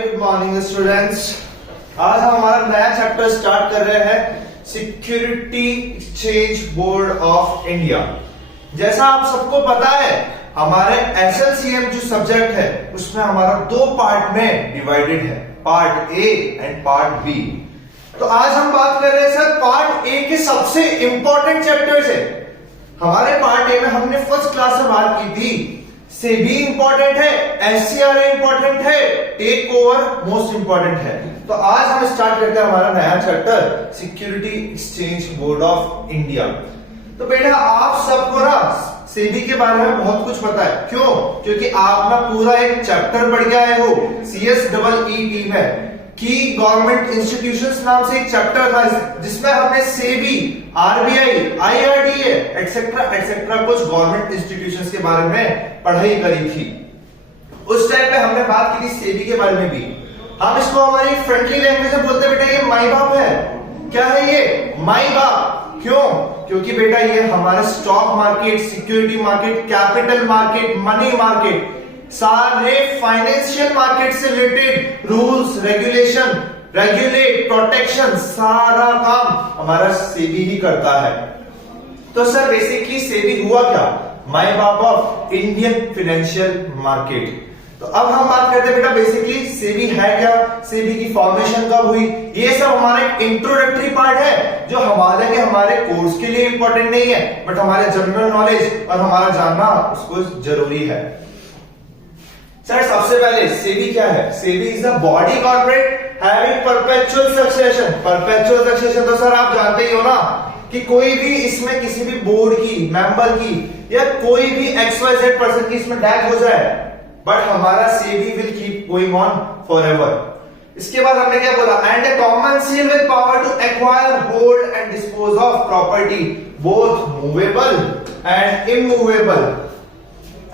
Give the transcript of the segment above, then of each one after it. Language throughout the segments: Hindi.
Good morning students. आज हम हमारा नया चैप्टर स्टार्ट कर रहे हैं, security exchange board of India. जैसा आप सबको पता है, हमारे एसएलसीएम जो सब्जेक्ट है उसमें हमारा दो पार्ट में डिवाइडेड है, part A and part B. तो आज हम बात कर रहे हैं सर पार्ट ए के सबसे इंपॉर्टेंट चैप्टर से। हमारे पार्ट ए में हमने फर्स्ट क्लास में बात की थी, सेबी इंपॉर्टेंट है, एससीआरए इंपॉर्टेंट है, टेक ओवर मोस्ट इंपॉर्टेंट है। तो आज हम स्टार्ट करते हैं हमारा नया chapter, security exchange board of India. तो बेटा आप सबको ना सेबी के बारे में बहुत कुछ पता है। क्यों? क्योंकि आप ना पूरा एक चैप्टर पढ़ के आए हो CSEE में कि गवर्नमेंट इंस्टीट्यूशंस नाम से एक चैप्टर था जिसमें हमने सेबी, आरबीआई, IRDA एक्सेट्रा कुछ गवर्नमेंट इंस्टीट्यूशंस के बारे में पढ़ाई करी थी। उस टाइम पे हमने बात की थी सेबी के बारे में भी। हम इसको हमारी फ्रेंडली लैंग्वेज में बोलते बेटा ये माई बाप है। क्या है ये? माई बाप। क्यों? क्योंकि बेटा ये हमारा stock market, security market, capital market, money market, सारे फाइनेंशियल मार्केट से related rules, regulation, regulate, protection, सारा काम हमारा सेबी ही करता है। तो सर बेसिकली सेबी हुआ क्या? माई बाप ऑफ इंडियन फाइनेंशियल मार्केट। तो अब हम बात करते हैं बेटा बेसिकली सेबी है क्या, सेबी की फॉर्मेशन कब हुई, ये सब हमारा एक इंट्रोडक्टरी पार्ट है जो हमारे कोर्स के लिए इंपॉर्टेंट नहीं है, बट हमारे जनरल नॉलेज और हमारा जानना उसको जरूरी है। सर सबसे पहले सेबी क्या है? SEBI is the body corporate having perpetual succession. Perpetual succession तो सर आप जानते ही हो ना कि कोई भी इसमें किसी भी बोर्ड की मेंबर की या कोई भी XYZ पर्सन की इसमें डेथ हो जाए, बट हमारा SEBI will keep going on forever. इसके बाद हमने क्या बोला? And a common seal with power to acquire, hold and dispose of property both movable and immovable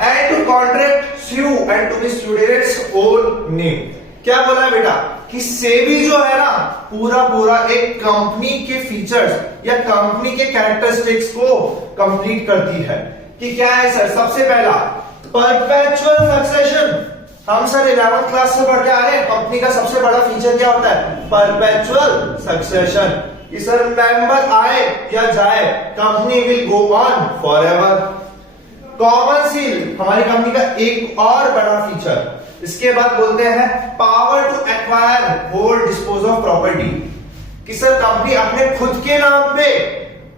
and to contract, sue and to be sued in its own name। क्या बोला है बेटा कि सेबी जो है ना पूरा एक कंपनी के फीचर्स या कंपनी के कैरेक्टरिस्टिक्स को कंप्लीट करती है। कि क्या है सर? सबसे पहला परपेचुअल सक्सेशन। हम सर 11th क्लास से पढ़ के आ रहे हैं, कंपनी का सबसे बड़ा फीचर क्या होता है? Perpetual succession. कि सर मेंबर आए या जाए, company will go on forever. Common seal हमारी कंपनी का एक और बड़ा फीचर। इसके बाद बोलते हैं power to acquire, hold, dispose of property. कि सर कंपनी अपने खुद के नाम पे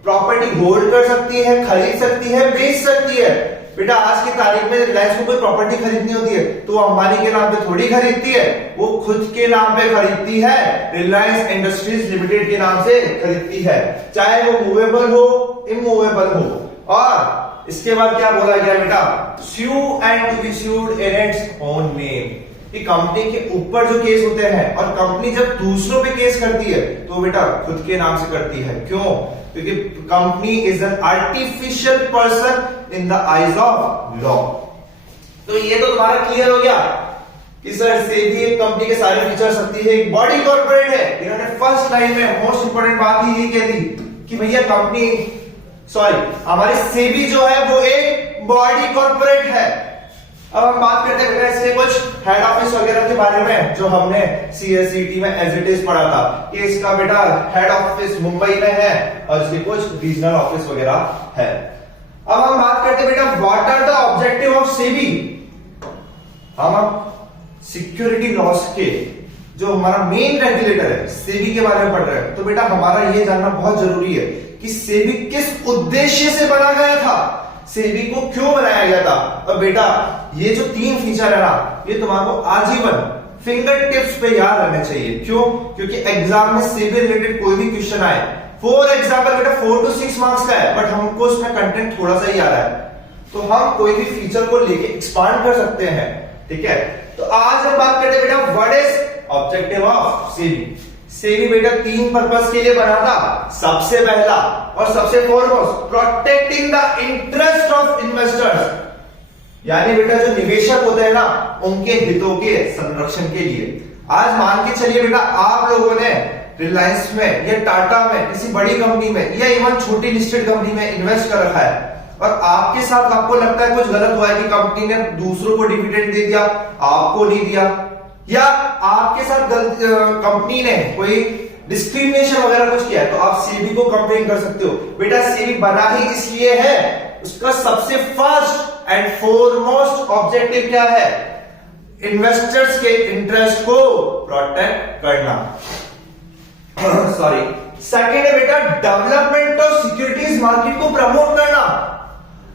प्रॉपर्टी होल्ड कर सकती है, खरीद सकती है, बेच सकती है। बेटा आज की तारीख में रिलायंस को कोई प्रॉपर्टी खरीदनी होती है तो वो अंबानी के नाम पे थोड़ी खरीदती है, वो खुद के नाम पे खरीदती है, रिलायंस इंडस्ट्रीज लिमिटेड के नाम से खरीदती है, चाहे वो मूवेबल हो, इमूवेबल हो। और इसके बाद क्या बोला गया बेटा? sue and to be sued in its own name। कि कंपनी के ऊपर जो केस होते हैं और कंपनी जब दूसरों पे केस करती है तो बेटा खुद के नाम से करती है। क्यों? क्योंकि company is an artificial person in the eyes of law. तो ये तो तुम्हारा क्लियर हो गया कि सर सेबी एक कंपनी के सारे फीचर्स रखती है, एक बॉडी कॉर्पोरेट है। इन्होंने फर्स्ट लाइन में मोस्ट इंपोर्टेंट बात ही कह दी कि भैया कंपनी हमारी सेबी जो है वो एक बॉडी कॉर्पोरेट है। अब हम बात करते हैं इसके कुछ हेड ऑफिस वगैरह के बारे में जो हमने CSET में एज इट इज पढ़ा था कि इसका बेटा हेड ऑफिस मुंबई में है और इसके कुछ रीजनल ऑफिस वगैरह है। अब हम बात करते हैं बेटा what are the objective of SEBI. हम सिक्योरिटी लॉस के जो हमारा मेन रेगुलेटर है सेबी के बारे में पढ़ रहे हैं, तो बेटा हमारा ये जानना बहुत जरूरी है कि सेबी किस उद्देश्य से बना गया था, सेबी को क्यों बनाया गया था। और बेटा ये जो 3 फीचर है ना, ये तुम्हारे आजीवन फिंगर टिप्स पे याद रहने चाहिए। क्यों? क्योंकि एग्जाम में सेबी रिलेटेड कोई भी क्वेश्चन आए, फॉर एग्जाम्पल बेटा 4 to 6 मार्क्स का है, बट हमको उसमें कंटेंट थोड़ा सा ही आ रहा है, तो हम कोई भी फीचर को लेके एक्सपांड कर सकते हैं। ठीक है, तो आज हम बात करते हैं बेटा what is objective of SEBI. SEBI बेटा 3 पर्पस के लिए बना था। सबसे पहला और सबसे foremost, protecting the interest of investors. यानी बेटा जो निवेशक होते हैं ना उनके हितों के संरक्षण के लिए। आज मान के चलिए बेटा आप लोगों ने रिलायंस में या टाटा में, किसी बड़ी कंपनी में या इवन छोटी लिस्टेड कंपनी में इन्वेस्ट कर रखा है और आपके साथ आपको लगता है कुछ गलत हुआ है कि कंपनी ने दूसरों को डिविडेंड दे दिया, आपको नहीं दिया, या आपके साथ कंपनी ने कोई डिस्क्रिमिनेशन वगैरह कुछ किया है तो आप सेबी को कंप्लेन कर सकते हो। बेटा सेबी बना ही इसलिए है, उसका सबसे फर्स्ट एंड फोरमोस्ट ऑब्जेक्टिव क्या है? इन्वेस्टर्स के इंटरेस्ट को प्रोटेक्ट करना। सॉरी, सेकेंड है बेटा डेवलपमेंट ऑफ सिक्योरिटीज मार्केट को प्रमोट करना।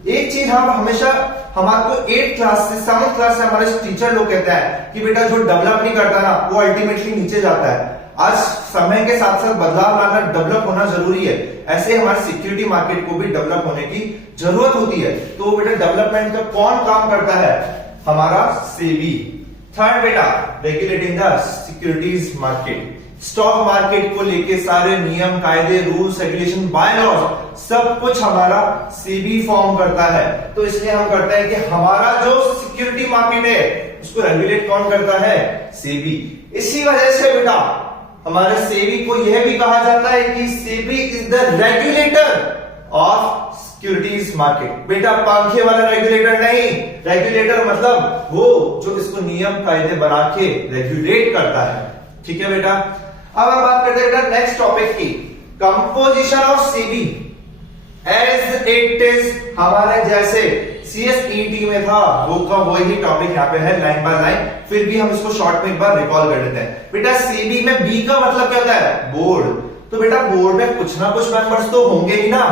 एक चीज हम हमेशा हमारे 8th क्लास से 7th क्लास से हमारे टीचर लोग कहते हैं कि बेटा जो डेवलप नहीं करता ना वो अल्टीमेटली नीचे जाता है। आज समय के साथ साथ बदलाव लाना, डेवलप होना जरूरी है। ऐसे हमारे सिक्योरिटी मार्केट को भी डेवलप होने की जरूरत होती है। तो बेटा डेवलपमेंट का कौन काम करता है? हमारा सेबी। थर्ड बेटा regulating the securities market, stock market को लेके सारे नियम, कायदे, रूल्स, रेगुलेशन, बायलॉज सब कुछ हमारा सेबी फॉर्म करता है। तो इसलिए हम करते हैं कि हमारा जो सिक्योरिटी मार्केट है उसको रेगुलेट कौन करता है? सेबी। इसी वजह से बेटा हमारे सेबी को यह भी कहा जाता है कि SEBI is the regulator of securities market. बेटा पंखे वाला रेगुलेटर नहीं, रेगुलेटर मतलब वो जो इसको नियम कायदे बना के रेगुलेट करता है। ठीक है बेटा। अब हम बात करते हैं बेटा नेक्स्ट टॉपिक की, composition of SEBI as it is. हमारे जैसे CSET में था वो का वही टॉपिक यहाँ पे है लाइन बाय लाइन, फिर भी हम इसको शॉर्ट में एक बार रिकॉल कर लेते हैं। बेटा सेबी में बी का मतलब क्या होता है? बोर्ड। तो बेटा बोर्ड में कुछ ना कुछ मेंबर्स तो होंगे ही ना,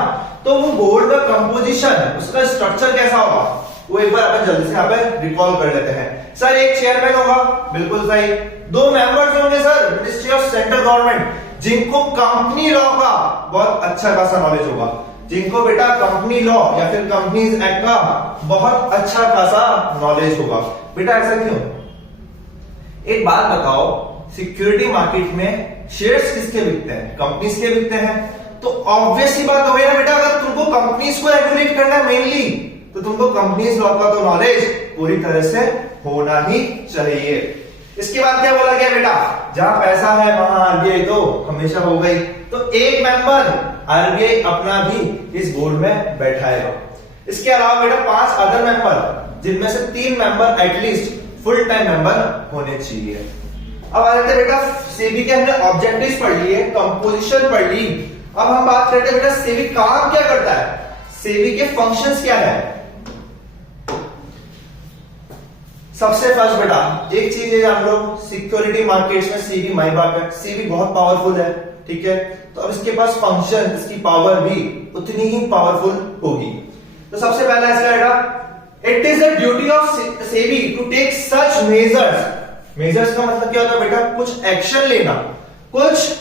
तो वो बोर्ड का कंपोजिशन, उसका स्ट्रक्चर कैसा होगा वो एक बार अपन जल्दी से यहाँ पे रिकॉल कर लेते हैं। सर एक चेयरमैन होगा, बिल्कुल सही। 2 मेंबर्स होंगे sir ministry of central government, जिनको कंपनी लॉ का बहुत अच्छा खासा नॉलेज होगा, जिनको बेटा कंपनी लॉ या फिर कंपनीज एक्ट का बहुत अच्छा खासा नॉलेज होगा। बेटा ऐसा क्यों? एक बात बताओ, सिक्योरिटी मार्केट में शेयर्स किसके बिकते हैं? कंपनीज के बिकते हैं। तो ऑब्वियस ही बात हो गई ना बेटा, अगर तुमको कंपनीज को रेगुलेट करना है मेनली, तो तुमको कंपनीज लॉ का तो नॉलेज पूरी तरह से होना ही चाहिए। इसके बाद क्या बोला गया बेटा? जहां पैसा है वहां आरबीआई तो हमेशा हो गई, तो एक मेंबर आरबीआई अपना भी इस बोर्ड में बैठाएगा। इसके अलावा बेटा 5 अदर मेंबर, जिनमें से 3 member at least full time member होने चाहिए। अब आ जाते हैं बेटा सेबी के, हमने ऑब्जेक्टिव्स पढ़ लिए, कंपोजिशन पढ़ ली। अब हम बात करते हैं बेटा सेबी काम क्या करता है, सेबी के फंक्शंस क्या है। सबसे फर्स्ट बेटा एक चीज है जान लो, सिक्योरिटी मार्केट्स में सेबी माई बाप है, सेबी बहुत पावरफुल है। ठीक है, तो अब इसके पास फंक्शन, इसकी पावर भी उतनी ही पावरफुल होगी। तो सबसे पहला इसका बेटा, it is the duty of SEBI to take such measures. Measures का मतलब क्या होता है बेटा? कुछ एक्शन लेना, कुछ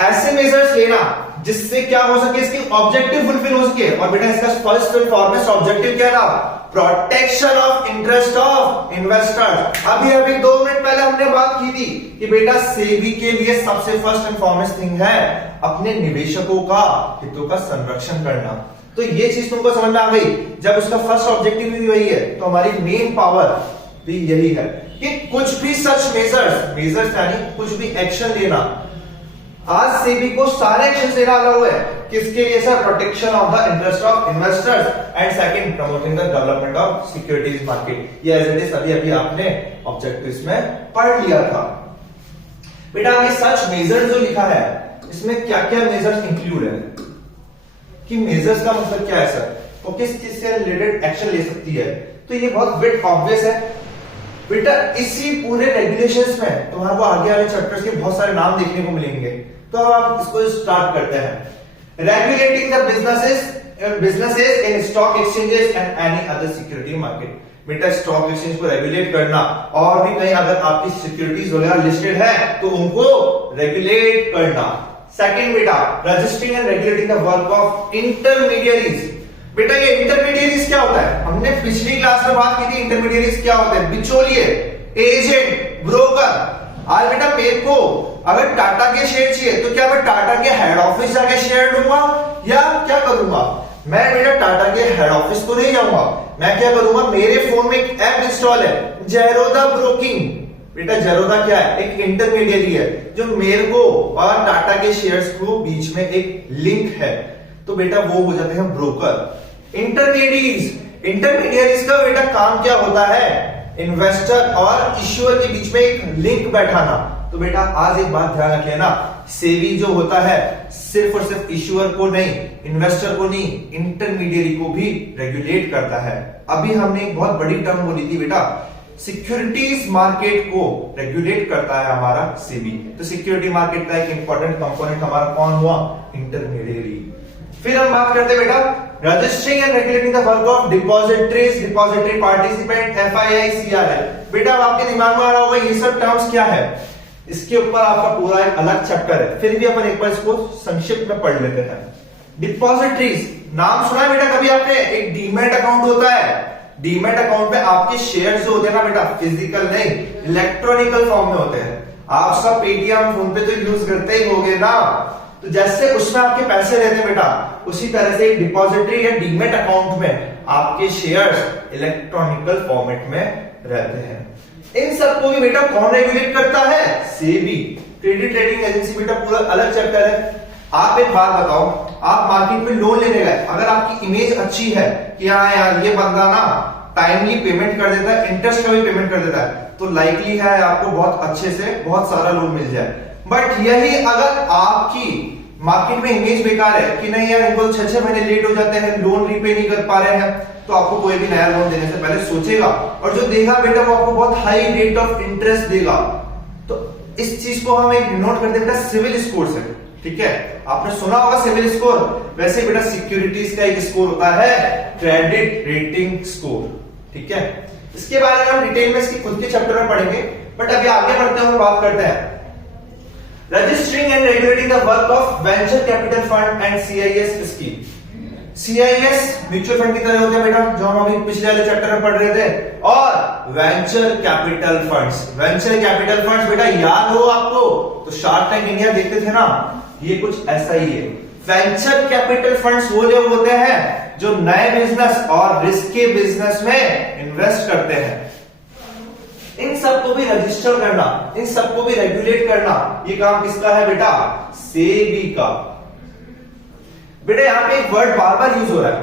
ऐसे मेजर्स लेना जिससे क्या हो सके, इसकी ऑब्जेक्टिव फुलफिल हो सके। और बेटा इसका फर्स्ट एंड फॉरमोस्ट ऑब्जेक्टिव क्या था? Protection of interest of investors. अभी 2 मिनट पहले हमने बात की थी कि बेटा सेबी के लिए सबसे फर्स्ट एंड फॉरमोस्ट थिंग है अपने निवेशकों का हितों का संरक्षण करना। तो ये चीज तुमको समझ में आ गई। जब उसका फर्स्ट ऑब्जेक्टिव भी वही है तो हमारी मेन पावर भी यही है कि कुछ भी सच मेजर्स यानी कुछ भी एक्शन लेना। आज सेबी को सारे एक्शन लेना अलाउ है, किसके लिए sir? Protection of the interest of investors and second promoting the development of securities market. ये एज इट इज अभी आपने ऑब्जेक्टिव्स में पढ़ लिया था। बेटा ये सच मेजर्स जो लिखा है इसमें क्या क्या मेजर्स इंक्लूड है, कि मेजर्स का मतलब क्या है सर, तो किस चीज से रिलेटेड एक्शन ले सकती है। तो ये बहुत बिट ऑब्वियस है बेटा। इसी पूरे रेगुलेशंस में तुम्हारे को आगे वाले चैप्टर्स के बहुत सारे नाम देखने को मिलेंगे। तो अब आप इसको स्टार्ट करते हैं। Regulating the businesses in stock exchanges and any other security market. बेटा स्टॉक एक्सचेंज को रेगुलेट करना, और भी कहीं अगर आपकी सिक्योरिटीज वगैरह लिस्टेड है तो उनको रेगुलेट करना। सेकंड बेटा registering and regulating the work of intermediaries. बेटा ये इंटरमीडियरीज क्या होता है? हमने पिछली क्लास में बात की थी इंटरमीडियरीज क्या होते हैं, बिचौलिए, एजेंट, ब्रोकर। आज बेटा मेरे को अगर टाटा के शेयर चाहिए तो क्या मैं टाटा के हेड ऑफिस जाके शेयर लूंगा या क्या करूंगा? मैं बेटा टाटा के हेड ऑफिस तो नहीं जाऊंगा, मैं क्या करूंगा, मेरे फोन में एक ऐप इंस्टॉल है जेरोदा ब्रोकिंग। बेटा जेरोदा क्या है? एक इंटरमीडियरी है जो मेरे को और टाटा के शेयर्स को बीच में एक लिंक है, तो बेटा वो हो जाते हैं ब्रोकर। इंटरमीडियरीज का बेटा काम क्या होता है? इन्वेस्टर और इश्यूअर के बीच में एक लिंक बैठाना। तो बेटा आज एक बात ध्यान रख लेना, सेबी जो होता है सिर्फ और सिर्फ इश्यूअर को नहीं, इन्वेस्टर को नहीं, इंटरमीडियरी को भी रेगुलेट करता है। अभी हमने एक बहुत बड़ी टर्म बोली थी बेटा, सिक्योरिटीज मार्केट को रेगुलेट करता है हमारा सेबी। तो सिक्योरिटी मार्केट का एक इंपॉर्टेंट कंपोनेंट हमारा कौन हुआ? इंटरमीडियरी। फिर हम बात करते हैं बेटा registering and regulating the work of depositories, depository participant, FII, CRL. बेटा आपके दिमाग में आ रहा होगा ये सब टर्म्स क्या है, इसके ऊपर आपका पूरा एक अलग चैप्टर है, फिर भी अपन एक बार इसको संक्षिप्त में पढ़ लेते हैं। डिपॉजिटरीज नाम सुना है बेटा कभी आपने? एक डीमैट अकाउंट होता है, डीमैट अकाउंट में आपके शेयर जो होते हैं ना बेटा, फिजिकल नहीं इलेक्ट्रॉनिकल फॉर्म में होते हैं। आप सब पेटीएम फोन पे तो यूज करते ही होगे ना, तो जैसे उसमें आपके पैसे रहते हैं बेटा, उसी तरह से डिपॉजिटरी या डीमैट अकाउंट में आपके शेयर्स इलेक्ट्रॉनिकल फॉर्मेट में रहते हैं। इन सबको भी बेटा कौन रेगुलेट करता है? सेबी। क्रेडिट रेटिंग एजेंसी बेटा पूरा अलग चैप्टर है। आप एक बात बताओ, आप मार्केट में लोन लेने गए, अगर आपकी इमेज अच्छी है कि हाँ यार ये बंदा ना टाइमली पेमेंट कर देता है, इंटरेस्ट का भी पेमेंट कर देता है, तो लाइकली है आपको बहुत अच्छे से बहुत सारा लोन मिल जाए। बट यही अगर आपकी मार्केट में इमेज बेकार है कि नहीं यार इनको 6-6 महीने लेट हो जाते हैं, लोन रीपे नहीं कर पा रहे हैं, तो आपको कोई भी नया लोन देने से पहले सोचेगा, और जो देगा बेटा वो आपको बहुत हाई रेट ऑफ इंटरेस्ट देगा। तो इस चीज को हम एक नोट करते हैं बेटा सिविल स्कोर से, ठीक है? आपने सुना होगा सिविल स्कोर, वैसे बेटा सिक्योरिटीज का एक स्कोर होता है क्रेडिट रेटिंग स्कोर, ठीक है? इसके बारे में हम डिटेल में इसकी खुद के चैप्टर में पढ़ेंगे, बट अभी आगे बढ़ते हुए बात करते हैं registering and regulating the work of venture capital fund and CIS scheme. CIS mutual fund की तरह होते हैं बेटा, जो हम अभी पिछले वाले चैप्टर में पढ़ रहे थे, और venture capital funds. Venture capital funds बेटा याद हो आपको, तो शार्क टैंक इंडिया देखते थे ना, ये कुछ ऐसा ही है। वेंचर कैपिटल फंड्स वो लोग होते हैं जो नए बिजनेस और रिस्की बिजनेस में इन्वेस्ट करते हैं। इन सबको भी रजिस्टर करना, इन सबको भी रेगुलेट करना, ये काम किसका है बेटा? सेबी का। बेटा यहां पे एक वर्ड बार बार यूज हो रहा है,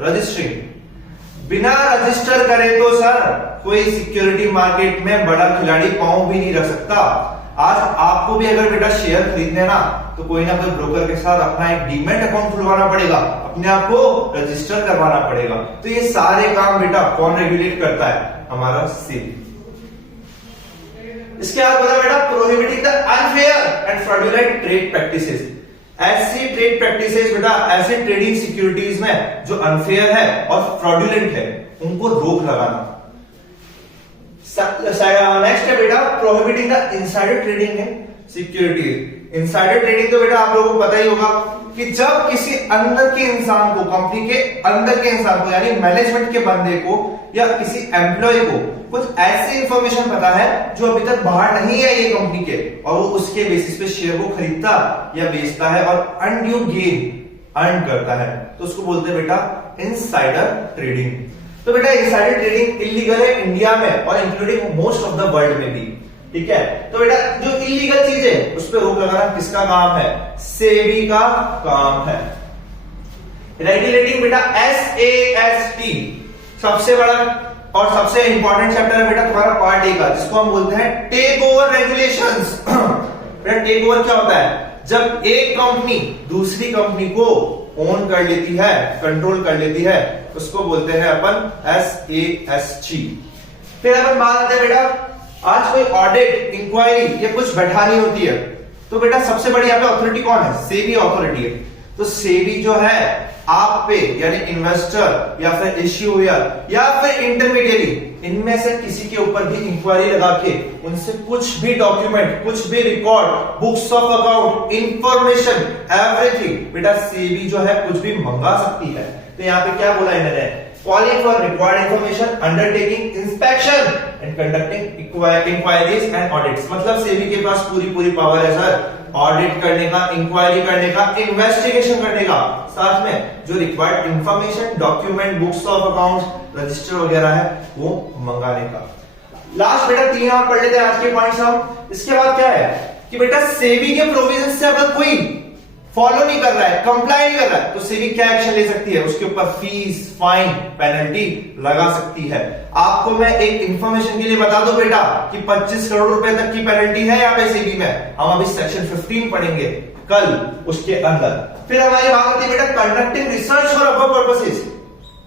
रजिस्टरिंग। बिना रजिस्टर करे तो सर कोई सिक्योरिटी मार्केट में बड़ा खिलाड़ी पांव भी नहीं रख सकता। आज आपको भी अगर बेटा शेयर खरीदने ना, तो कोई ना कोई ब्रोकर के साथ अपना एक डीमैट अकाउंट खुलवाना पड़ेगा, अपने आप को रजिस्टर करवाना पड़ेगा। तो ये सारे काम बेटा कौन रेगुलेट करता है? हमारा सेबी। इसके बाद बोला बेटा prohibiting the unfair and fraudulent trade practices. ऐसी ट्रेड प्रैक्टिसेस बेटा, ऐसे ट्रेडिंग सिक्योरिटीज में जो अनफेयर है और फ्रॉडुलेंट है, उनको रोक लगाना। नेक्स्ट है बेटा prohibiting the insider trading in securities. Insider trading तो बेटा आप लोगों को पता ही होगा कि जब किसी अंदर के इंसान को, कंपनी के अंदर के इंसान को, यानी मैनेजमेंट के बंदे को या किसी एम्प्लॉय को कुछ ऐसी इंफॉर्मेशन पता है जो अभी तक बाहर नहीं है ये कंपनी के, और वो उसके बेसिस पे शेयर को खरीदता या बेचता है और अनड्यू गेन अर्न करता है, तो उसको बोलते हैं बेटा इनसाइडर ट्रेडिंग। तो बेटा इनसाइडर ट्रेडिंग इलीगल है इंडिया में और including most of the world में भी, ठीक है? तो बेटा जो इलीगल चीज है उस पर रोक लगाना किसका काम है? सेबी का काम है। रेगुलेटिंग बेटा SAST सबसे बड़ा और सबसे इंपॉर्टेंट चैप्टर है बेटा तुम्हारा पार्ट ए का, जिसको हम बोलते हैं टेक ओवर रेगुलेशंस। बेटा टेक ओवर क्या होता है? जब एक कंपनी दूसरी कंपनी को ओन कर लेती है, कंट्रोल कर लेती है, उसको बोलते हैं अपन SAST। फिर अपन बात आते हैं बेटा, आज कोई ऑडिट, इंक्वायरी या कुछ बैठानी होती है, तो बेटा सबसे बड़ी यहाँ पे अथॉरिटी कौन है? सेबी अथॉरिटी है। तो सेबी जो है आप पे, यानी इन्वेस्टर या फिर इश्यूअर या फिर इंटरमीडियरी, इनमें से किसी के ऊपर भी इंक्वायरी लगा के उनसे कुछ भी डॉक्यूमेंट, कुछ भी record, books of account, information, everything बेटा सेबी जो है कुछ भी मंगा सकती है। तो यहाँ पे क्या बोला इन्होंने? Calling for required information, undertaking inspection and conducting inquiries and audits. मतलब सेबी के पास पूरी पावर है सर, ऑडिट करने का, इंक्वायरी करने का, इन्वेस्टिगेशन करने का, साथ में जो required information, document, books of accounts, register वगैरह है वो मंगाने का। लास्ट बेटा 3 और पढ़ लेते हैं आज के पॉइंट्स हम। इसके बाद क्या है कि बेटा सेबी के प्रोविजन से अगर कोई फॉलो नहीं कर रहा है, कंप्लाई नहीं कर रहा है, तो सेबी क्या एक्शन ले सकती है? उसके ऊपर फीस, फाइन, पेनल्टी लगा सकती है। आपको मैं एक इंफॉर्मेशन के लिए बता दूं बेटा कि 25 करोड़ रुपए तक की पेनल्टी है यहाँ पे सेबी में। हम अभी सेक्शन 15 पढ़ेंगे कल उसके अंदर। फिर हमारी बात होती है बेटा conducting research for above purposes.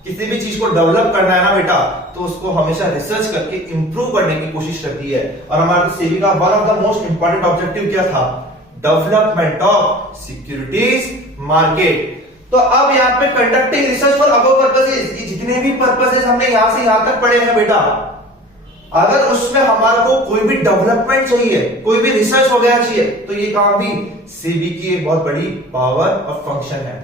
किसी भी चीज को डेवलप करना है ना बेटा, तो उसको हमेशा रिसर्च करके इंप्रूव करने की कोशिश करती है। और हमारे सेबी का one of the most important objective क्या था? Development of securities market. तो अब यहाँ पे conducting research for above purposes, ये जितने भी पर्पसेस हमने यहां से यहां तक पढ़े हैं बेटा, अगर उसमें हमारे को कोई भी डेवलपमेंट चाहिए, कोई भी रिसर्च वगैरह चाहिए, तो ये काम भी सेबी की एक बहुत बड़ी पावर और फंक्शन है।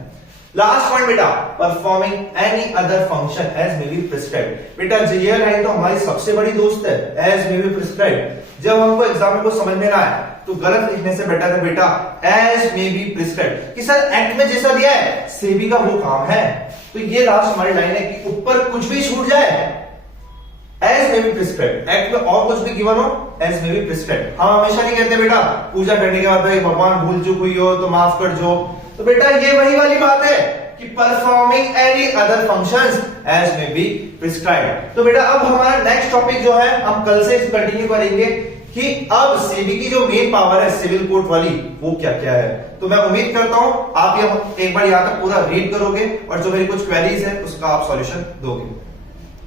लास्ट पॉइंट बेटा, performing any other function as may be prescribed. बेटा ये लाइन तो हमारी सबसे बड़ी दोस्त है, एज मे बी प्रिस्क्राइब्ड। जब हमको एग्जाम में कुछ समझ में ना आए तो गलत लिखने से बेटर है बेटा एज मे बी प्रिस्क्राइब्ड, कि सर एक्ट में जैसा दिया है सेबी का वो काम है। तो ये लास्ट हमारी लाइन है कि ऊपर कुछ भी छूट जाए as may be prescribed, act में और कुछ भी गिवन हो एज मे बी प्रिस्क्राइब्ड। हम हमेशा नहीं कहते बेटा पूजा करने के बाद भगवान भूल चूक हुई हो तो माफ कर जो, तो बेटा ये वही वाली बात है कि performing any other functions as may be prescribed. तो बेटा अब हमारा नेक्स्ट टॉपिक जो है हम कल से कंटिन्यू करेंगे कि अब सेबी की जो मेन पावर है सिविल कोर्ट वाली वो क्या क्या है। तो मैं उम्मीद करता हूं आप ये एक बार यहां तक पूरा रीड करोगे और जो मेरी कुछ क्वेरीज है उसका आप सॉल्यूशन दोगे।